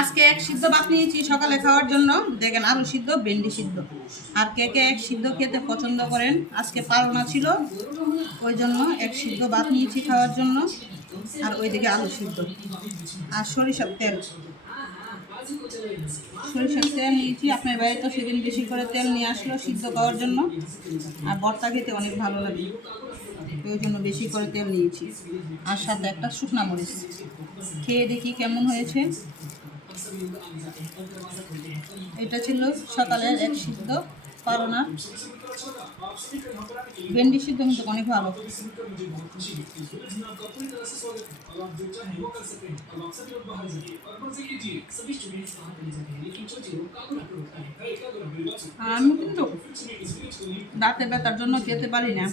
আজকে এক সিদ্ধ ভাত নিয়েছি সকালে খাওয়ার জন্য। দেখেন, আলু সিদ্ধ, ভেন্ডি সিদ্ধ। আর কে কে এক সিদ্ধ খেতে পছন্দ করেন? আজকে পালনা ছিল, ওই জন্য এক সিদ্ধ ভাত নিয়েছি খাওয়ার জন্য। আর ওইদিকে আলু সিদ্ধ আর সরিষার তেল। সরিষার তেল নিয়েছি, আপনার বাড়ি তো সেদিন বেশি করে তেল নিয়ে আসলো সিদ্ধ খাওয়ার জন্য। আর ভর্তা খেতে অনেক ভালো লাগে, ওই জন্য বেশি করে তেল নিয়েছি। আর সাথে একটা শুকনা মরিচ। খেয়ে দেখি কেমন হয়েছে। এটা ছিল সকালের এক সিদ্ধ পালনা। ভেন্ডি সিদ্ধ কিন্তু অনেক ভালো। আমি কিন্তু দাঁতের ব্যথার জন্য খেতে পারি না।